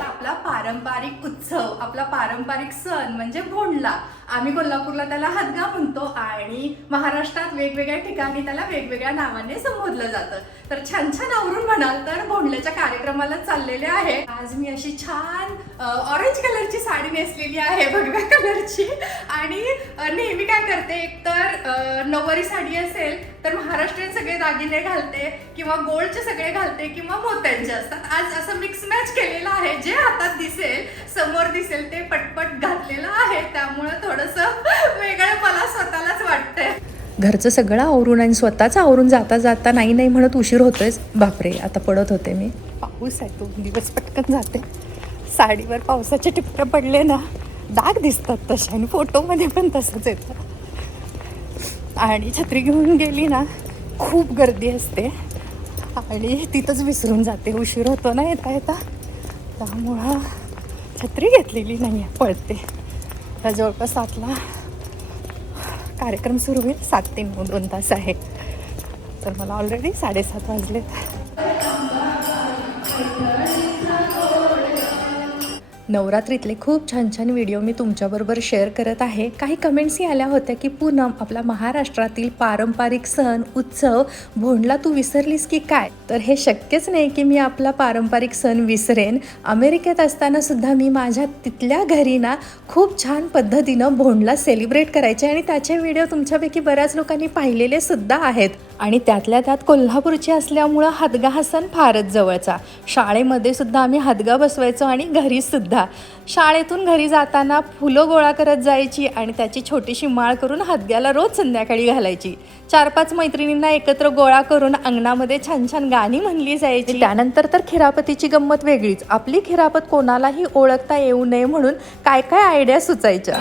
आपला पारंपरिक उत्सव आपला पारंपरिक सण म्हणजे भोंडला. आम्ही कोल्हापूरला त्याला हदगा म्हणतो आणि महाराष्ट्रात वेगवेगळ्या ठिकाणी त्याला वेगवेगळ्या नावाने संबोधलं जातं. तर छान छान आवरून म्हणाल तर भोंडल्याच्या कार्यक्रमाला चाललेले आहे. आज मी अशी छान ऑरेंज कलरची साडी नेसलेली आहे भगव्या कलरची आणि नेहमी काय करते एकतर तर नऊवारी साडी असेल तर महाराष्ट्रीयन सगळे दागिने घालते किंवा गोल्डचे सगळे घालते किंवा मोत्यांचे असतात. आज असं मिक्स मॅच केलेलं आहे. जे हातात दिसेल समोर दिसेल ते पटपट घात आहे त्यामुळं थोडस वेगळं मला स्वतःलाच वाटतंय घरचं सगळं आवरून आणि स्वतःच आवरून जाता जाता नाही नाही म्हणत उशीर होतोयच. बापरे आता पडत होते मी. पाऊस आहे तो दिवस पटकन जाते. साडीवर पावसाचे टिपके पडले ना डाग दिसतात तसे आणि फोटोमध्ये पण तसंच येतं. आणि छत्री घेऊन गेली ना खूप गर्दी असते. आणि तिथंच विसरून जाते उशीर होतो ना येता येता. त्यामुळं छत्री घेतलेली नाही आहे पळते. जवळपास सातला कार्यक्रम सुरू होईल. सात ते नऊ दोन तास आहे. तर मला ऑलरेडी साडेसात वाजलेत नवरात्रीतले खूप छान छान व्हिडिओ मी तुमच्याबरोबर शेअर करत आहे. काही कमेंट्सही आल्या होत्या की पूनम आपला महाराष्ट्रातील पारंपरिक सण उत्सव भोंडला तू विसरलीस की काय? तर हे शक्यच नाही की मी आपला पारंपरिक सण विसरेन. अमेरिकेत असताना सुद्धा मी माझ्या तिथल्या घरी ना खूप छान पद्धतीनं भोंडला सेलिब्रेट करायचे आणि त्याचे व्हिडिओ तुमच्यापैकी बऱ्याच लोकांनी पाहिलेले सुद्धा आहेत. आणि त्यातल्या त्यात कोल्हापूरची असल्यामुळं हादगा हा सण फारच जवळचा. शाळेमध्ये सुद्धा आम्ही हादगा बसवायचो आणि घरी सुद्धा. शाळेतून घरी जाताना फुलं गोळा करत जायची आणि त्याची छोटीशी माळ करून हादग्याला रोज संध्याकाळी घालायची. चार पाच मैत्रिणींना एकत्र गोळा करून अंगणामध्ये छान छान गाणी म्हणली जायची. त्यानंतर तर खिरापतीची गंमत वेगळीच. आपली खिरापत कोणालाही ओळखता येऊ नये म्हणून काय काय आयडिया सुचायच्या?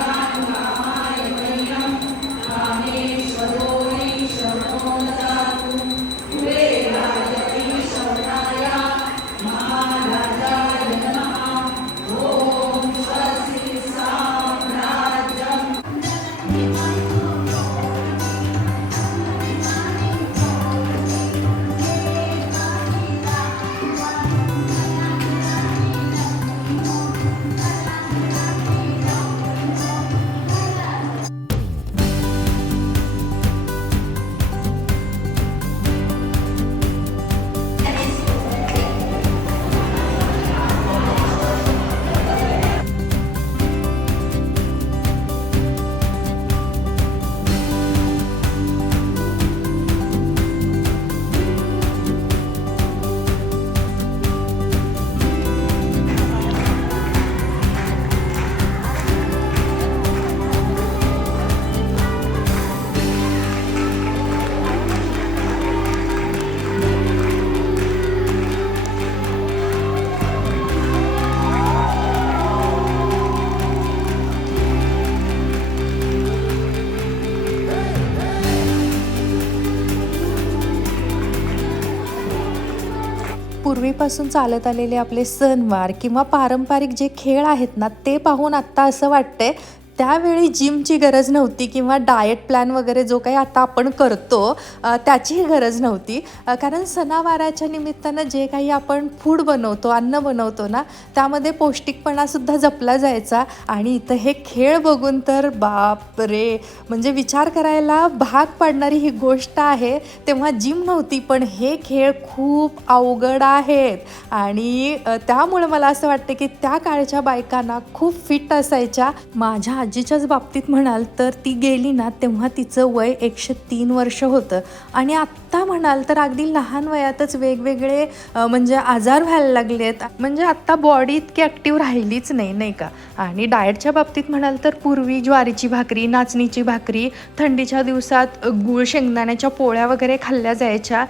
पूर्वीपासून चालत आलेले आपले सणवार किंवा पारंपरिक जे खेळ आहेत ना ते पाहून आत्ता असं वाटतंय त्यावेळी जिमची गरज नव्हती किंवा डाएट प्लॅन वगैरे जो काही आता आपण करतो त्याचीही गरज नव्हती. कारण सणावाराच्या निमित्तानं जे काही आपण फूड बनवतो अन्न बनवतो ना त्यामध्ये पौष्टिकपणासुद्धा जपला जायचा आणि इथं हे खेळ बघून तर बाप रे! म्हणजे विचार करायला भाग पाडणारी ही गोष्ट आहे. तेव्हा जिम नव्हती पण हे खेळ खूप अवघड आहेत. आणि त्यामुळे मला असं वाटतं की त्या काळच्या बायकांना खूप फिट असायच्या. माझ्या आजीच्याच बाबतीत म्हणाल तर ती गेली ना तेव्हा तिचं वय एकशे तीन वर्ष होतं. आणि आत्ता आत्ता म्हणाल तर अगदी लहान वयातच वेगवेगळे म्हणजे आजार व्हायला लागले आहेत म्हणजे आत्ता बॉडी इतकी ॲक्टिव्ह राहिलीच नाही नाही का? आणि डाएटच्या बाबतीत म्हणाल तर पूर्वी ज्वारीची भाकरी नाचणीची भाकरी थंडीच्या दिवसात गूळ शेंगदाण्याच्या पोळ्या वगैरे खाल्ल्या जायच्या.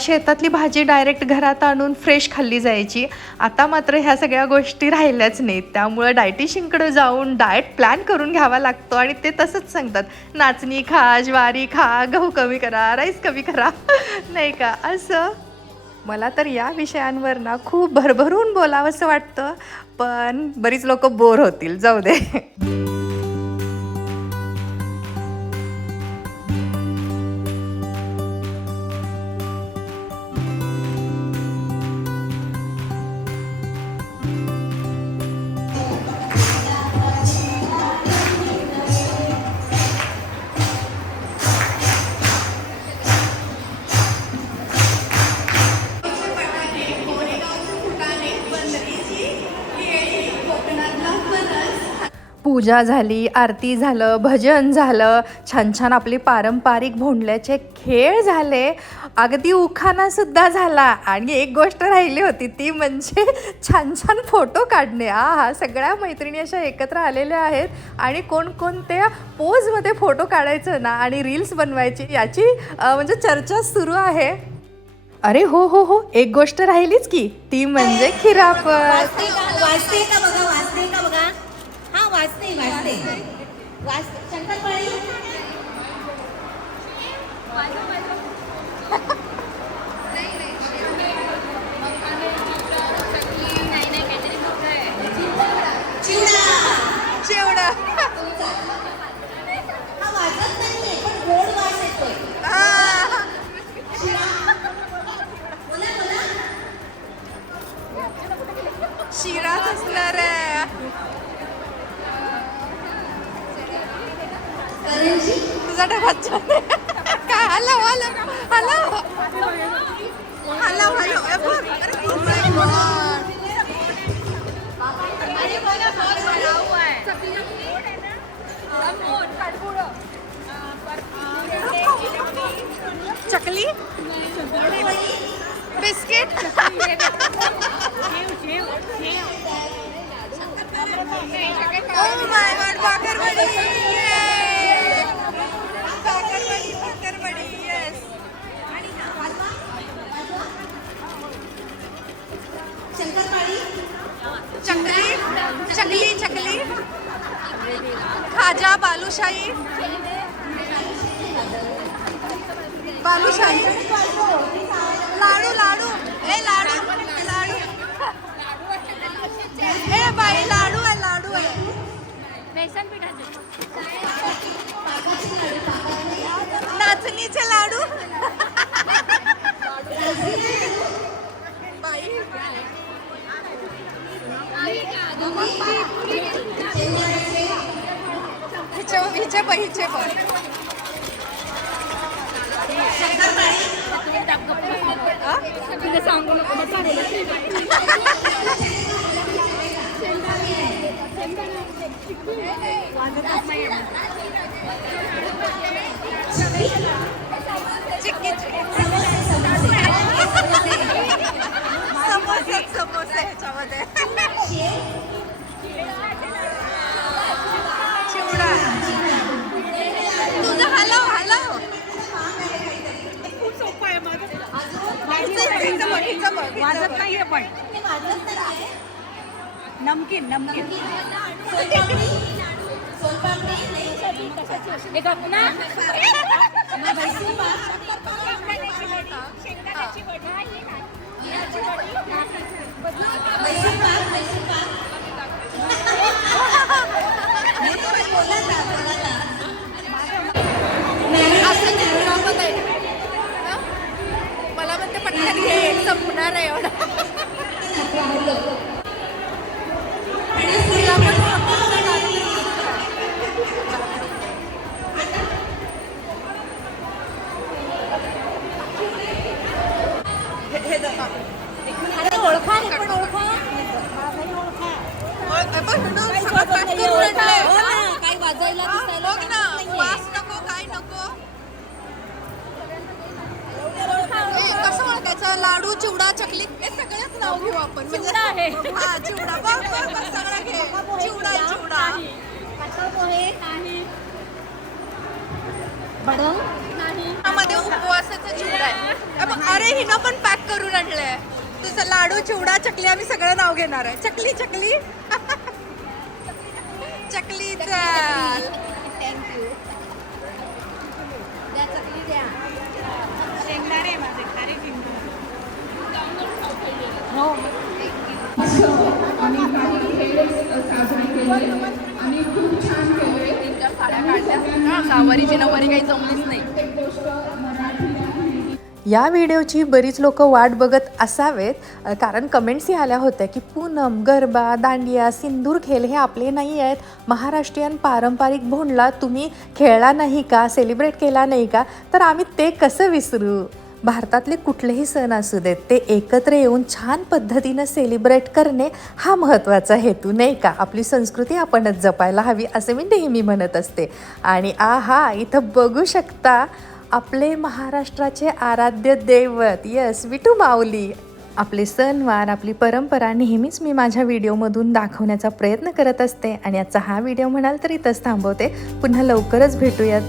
शेतातली भाजी डायरेक्ट घरात आणून फ्रेश खाल्ली जायची. आता मात्र ह्या सगळ्या गोष्टी राहिल्याच नाहीत. त्यामुळं डायटिशियनकडे जाऊन डाएट प्लॅन करून घ्यावा लागतो आणि ते तसंच सांगतात. नाचणी खा ज्वारी खा गहू कमी करा राईस कमी करा. नाही का? असं? मला तर या विषयांवर ना खूप भरभरून बोलावंसं वाटतं पण बरीच लोक बोर होतील. जाऊ दे. पूजा झाली आरती झालं भजन झालं छान छान आपली पारंपरिक भोंडल्याचे खेळ झाले. अगदी उखाणासुद्धा झाला. आणि एक गोष्ट राहिली होती ती म्हणजे छान छान फोटो काढणे. आ हा सगळ्या मैत्रिणी अशा एकत्र आलेल्या आहेत आणि कोणकोणत्या पोजमध्ये फोटो काढायचं ना आणि रील्स बनवायची याची म्हणजे चर्चा सुरू आहे. अरे हो हो हो एक गोष्ट राहिलीच की ती म्हणजे खिरापत वाचते का वाचते का बघा वाचते का बघा हा वाचते वाचते. वाचते शंकरपाळी चिवडा. हा वाजत नाहीये पण गोड वास येतोय. बोला बोला. शिराच तुझा डबाच काय हलव हलव हलव हलव हलव ए बघ, अरे खूप आहे, बघ. Chakli? Biscuit? Oh my god bhakarwadi khaja balushahi. Balushahi. Ladoo ladoo. ए लाडू। लाडू। ए बाई लाडू आहे लाडू आहे। नाचणीचे लाडू। बाई। चवळीचे पहिचे पण मला म्हणते पटकन घे संपणार आहे एवढा. ओळखा. वाजायला नको काय नको कसं ओळखायचं लाडू चिवडा चकली हे सगळंच नाव घेऊ आपण म्हणजे चिवडा आहे. हा चिवडा बघ बघ सगळं घे चिवडा चिवडा बडं मध्ये उपवासाचा चिवडा आहे अरे हिनं पण करून आणलंय. तुझं लाडू चिवडा चकली आम्ही सगळं नाव घेणार आहे. चकली चकली. चकली चाल. थँक्यू द्या चकली द्या शेंगदाणे माझे खारे शेंगदाणे सावरीची नवरी काही जमलीच नाही. या व्हिडिओची बरीच लोक वाट बघत असावेत कारण कारण कमेंट्सही आल्या होत्या की पूनम गरबा दांडिया सिंदूर खेळ हे आपले नाही आहेत. महाराष्ट्रीयन पारंपरिक भोंडला तुम्ही खेळला नाही का सेलिब्रेट केला नाही का? तर आम्ही ते कसं विसरू? भारतातले कुठलेही सण असू देत ते एकत्र येऊन छान पद्धतीनं सेलिब्रेट करणे हा महत्त्वाचा हेतू नाही का? आपली संस्कृती आपणच जपायला हवी असे मी नेहमी म्हणत असते. आणि आ हा इथं बघू शकता आपले महाराष्ट्राचे आराध्य दैवत. यस विटू माऊली. आपले सणवार आपली परंपरा नेहमीच मी माझ्या व्हिडिओमधून दाखवण्याचा प्रयत्न करत असते. आणि आजचा हा व्हिडिओ म्हणाल तर इथंच थांबवते. पुन्हा लवकरच भेटूयात.